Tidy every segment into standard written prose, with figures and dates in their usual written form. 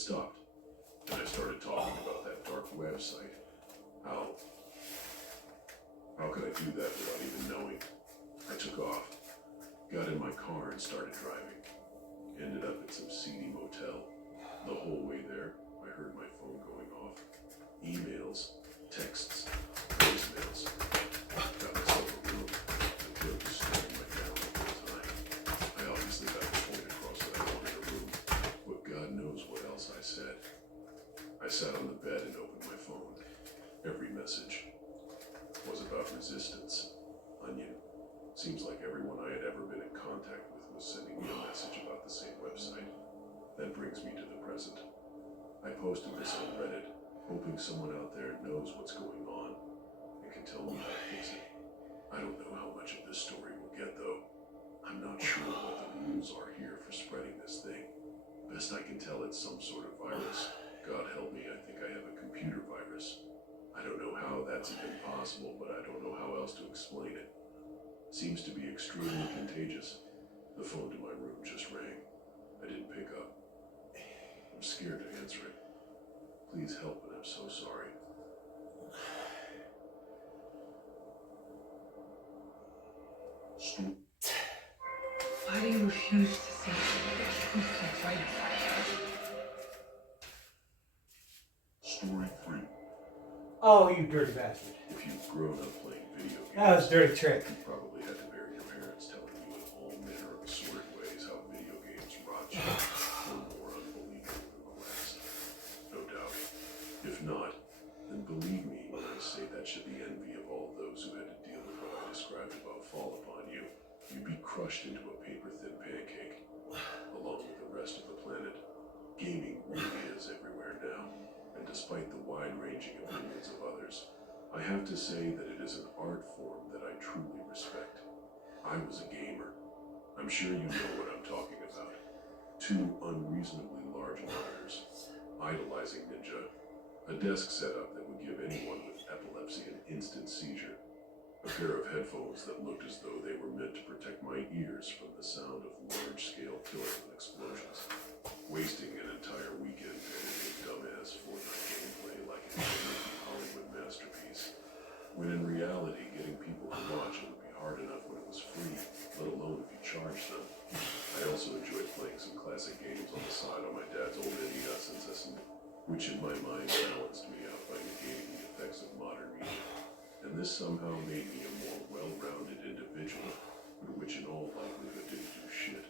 stopped, and I started talking about that dark website. How could I do that without even knowing? I took off, got in my car and started driving. Ended up at some seedy motel. The whole way there, I heard my phone going off. Emails, texts, voicemails. Got myself a room. The kid was staring my down the whole time. I obviously got the point across that I wanted a room, but God knows what else I said. I sat on the bed and opened my phone. Every message was about resistance. Onion. Seems like everyone I had ever been in contact with was sending me a message about the same website. That brings me to the present. I posted this on Reddit, hoping someone out there knows what's going on and can tell me how to fix it. I don't know how much of this story we'll get though. I'm not sure what the rules are here for spreading this thing. Best I can tell, it's some sort of virus. God help me, I think I have a computer virus. I don't know how that's even possible, but I don't know how else to explain it. Seems to be extremely contagious. The phone to my room just rang. I didn't pick up. I'm scared to answer it. Please help, and I'm so sorry. Why do you refuse to see the truth that's right in front of you? Story 3. Oh, you dirty bastard. If you've grown up playing video games, That was a dirty trick. you probably had to bear your parents telling you in all manner of assorted ways how video games rot you, one more unbelievable than the last. No doubt. If not, then believe me when I say that should the envy of all those who had to deal with what I described above fall upon you. You'd be crushed into a paper-thin pancake, along with the rest of the planet. Gaming really is everywhere now, and despite the wide-ranging opinions of others, I have to say that it is an art form that I truly respect. I was a gamer. I'm sure you know what I'm talking about. 2 unreasonably large monitors, idolizing Ninja, a desk setup that would give anyone with epilepsy an instant seizure, a pair of headphones that looked as though they were meant to protect my ears from the sound of large-scale killing and explosions, wasting an entire weekend editing dumbass Fortnite gameplay like it was a Hollywood masterpiece, when in reality getting people to watch it would be hard enough when it was free, let alone if you charged them. I also enjoyed playing some classic games on the side on my dad's old NES and system, which in my mind balanced me out by negating the effects of modern media. And this somehow made me a more well-rounded individual, but which in all likelihood didn't do shit.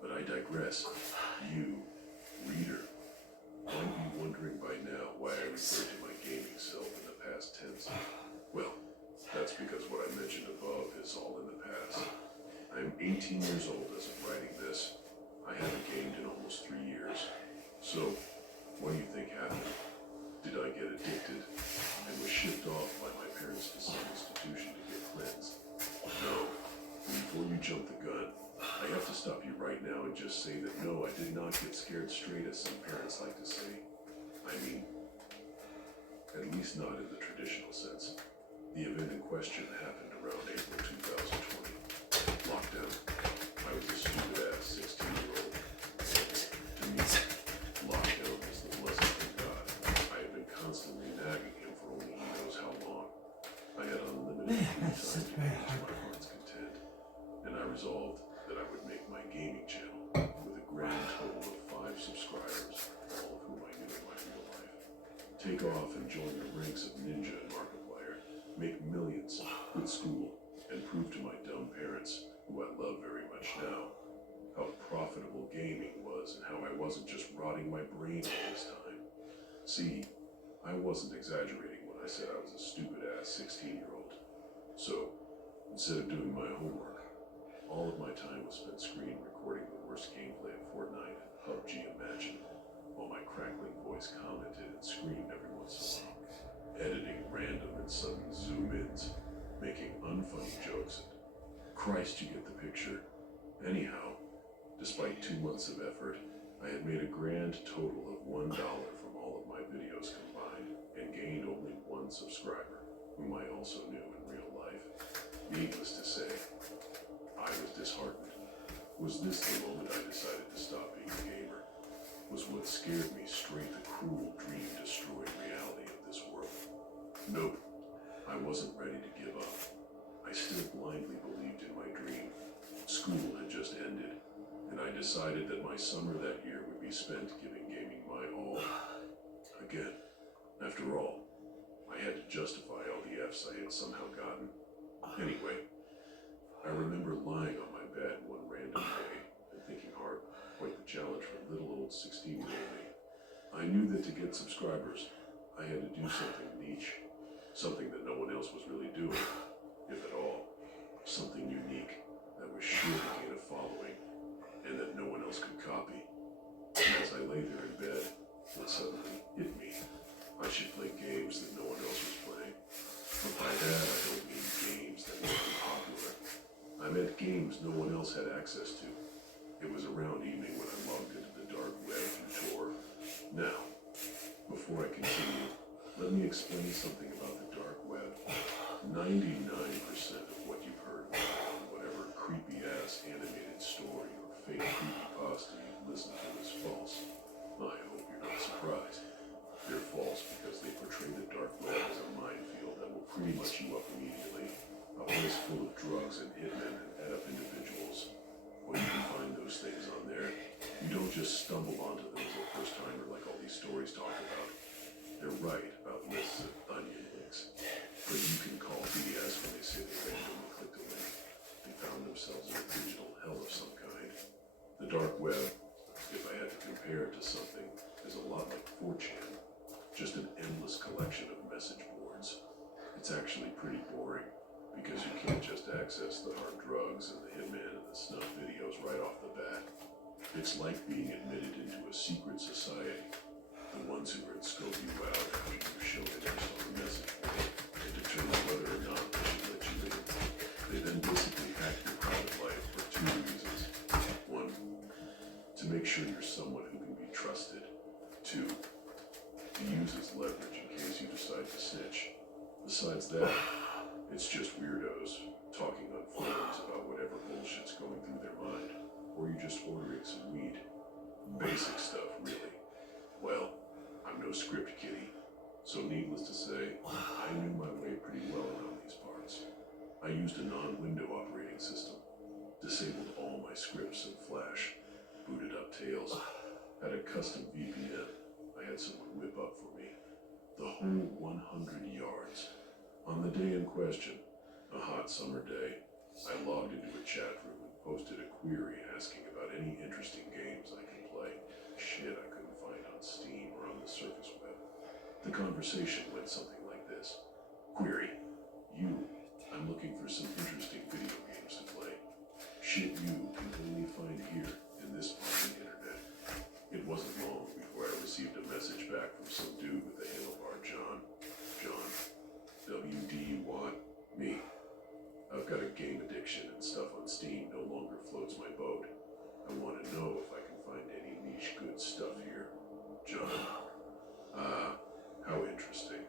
But I digress. You, reader, might be wondering by now why I refer to my gaming self in the past tense. Well, that's because what I mentioned above is all in the past. I'm 18 years old as of writing this. I haven't gamed in almost 3 years. So, what do you think happened? Did I get addicted and was shipped off by my parents to some institution to get cleansed? No. Before you jump the gun, I have to stop you right now and just say that no, I did not get scared straight, as some parents like to say. I mean, at least not in the traditional sense. The event in question happened around April 2020. Lockdown. I was a stupid-ass 16-year-old. To me, lockdown was the blessing from God. I had been constantly nagging him for only he knows how long. I had unlimited free time to game to my heart's content, and I resolved that I would make my gaming channel with a grand total of 5 subscribers, all of whom I knew in my real life. Take off and join the ranks of Ninja and Markiplier, make millions, quit school, and prove to my dumb parents, who I love very much now, how profitable gaming was and how I wasn't just rotting my brain all this time. See, I wasn't exaggerating when I said I was a stupid-ass 16-year-old. So, instead of doing my homework, all of my time was spent screen recording the worst gameplay of Fortnite and PUBG imaginable, while my crackling voice commented and screamed every once in a while, editing random and sudden zoom-ins, making unfunny jokes, and Christ, you get the picture. Anyhow, despite 2 months of effort, I had made a grand total of $1 from all of my videos combined, and gained only 1 subscriber, whom I also knew in real life. Needless to say, I was disheartened. Was this the moment I decided to stop being a gamer? was what scared me straight the cruel dream-destroying reality of this world. Nope, I wasn't ready to give up. I still blindly believed in my dream. School had just ended, and I decided that my summer that year would be spent giving gaming my all. Again, after all, I had to justify all the F's I had somehow gotten. Anyway, I remember lying on my bed one random day and thinking hard, quite the challenge for little old 16-year-old me. I knew that to get subscribers, I had to do something niche, something that no one else was really doing, if at all, something unique that was sure to gain a following and that no one else could copy. And as I lay there in bed, it suddenly hit me. I should play games that no one else was playing. But by that, I don't mean games that were popular. I meant games no one else had access to. It was around evening when I logged into the dark web through Tor. Now, before I continue, let me explain something about the dark web. 99% of what you've heard about on whatever creepy-ass animated story or fake creepypasta you've listened to is false. I hope you're not surprised. They're false because they portray the dark web as a minefield that will pretty much you up immediately. A place full of drugs and hitmen and ed-up individuals. When you can find those things on there, you don't just stumble onto them as a first-timer like all these stories talk about. They're right about lists of onion links. But you can call BS when they say they randomly clicked a link. They found themselves in a digital hell of some kind. The dark web, if I had to compare it to something, is a lot like 4chan. Just an endless collection of message boards. It's actually pretty boring, because you can't just access the hard drugs and the hitman and the snuff videos right off the bat. It's like being admitted into a secret society. The ones who would scope you out after you've shown interest on the message board and determine whether or not they should let you in. They then basically hack your private life for two reasons. One, to make sure you're someone who can be trusted. Two, to use as leverage in case you decide to snitch. Besides that, it's just weirdos talking on forums about whatever bullshit's going through their mind, or you're just ordering some weed. Basic stuff, really. Well, I'm no script kiddie, so needless to say, I knew my way pretty well around these parts. I used a non-window operating system, disabled all my scripts in Flash, booted up Tails, had a custom VPN I had someone whip up for me. The whole 100 yards. On the day in question, a hot summer day, I logged into a chat room and posted a query asking about any interesting games I could play. Shit I couldn't find on Steam or on the surface web. The conversation went something like this. Query. I'm looking for some interesting video games to play. Shit you can only find here in this part of the internet. It wasn't long before I received a message back from some dude with the handlebar John. John, WD you want? Me. I've got a game addiction and stuff on Steam no longer floats my boat. I want to know if I can find any niche good stuff here. John. How interesting.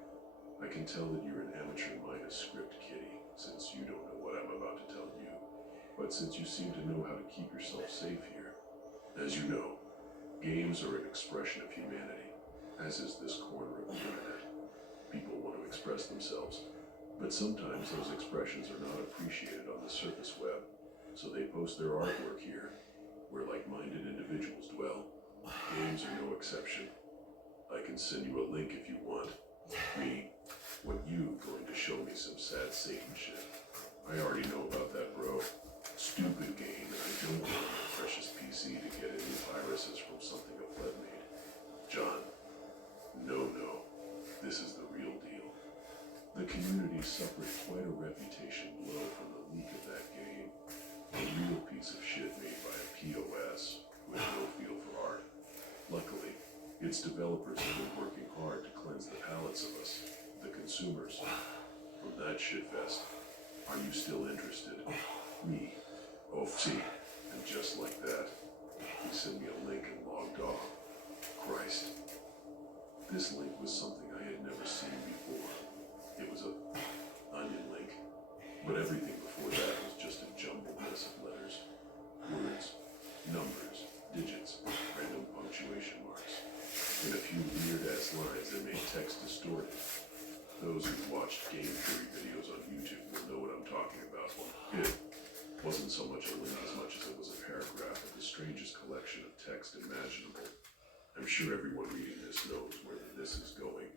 I can tell that you're an amateur minus script kiddie, since you don't know what I'm about to tell you. But since you seem to know how to keep yourself safe here, as you know, games are an expression of humanity, as is this corner of the internet. People want to express themselves, but sometimes those expressions are not appreciated on the surface web, so they post their artwork here, where like-minded individuals dwell. Games are no exception. I can send you a link if you want. Me, what you going to show me some sad Satan shit. I already know about that, bro. Stupid game, and I don't want my precious PC to get any viruses from something a pleb made. John, no. This is the real deal. The community suffered quite a reputation blow from the leak of that game. A real piece of shit made by a POS who had no feel for art. Luckily, its developers have been working hard to cleanse the palates of us, the consumers, from that shitfest. Are you still interested? Me. Oh, see, and just like that, he sent me a link and logged off. Christ. This link was something I had never seen before. It was a onion link, but everything before that was just a jumbled mess of letters, words, numbers, digits, random punctuation marks. a few weird-ass lines that made text distorted. Those who watched game theory videos on YouTube will know what I'm talking about. It wasn't so much a link as much as it was a paragraph of the strangest collection of text imaginable. I'm sure everyone reading this knows where this is going.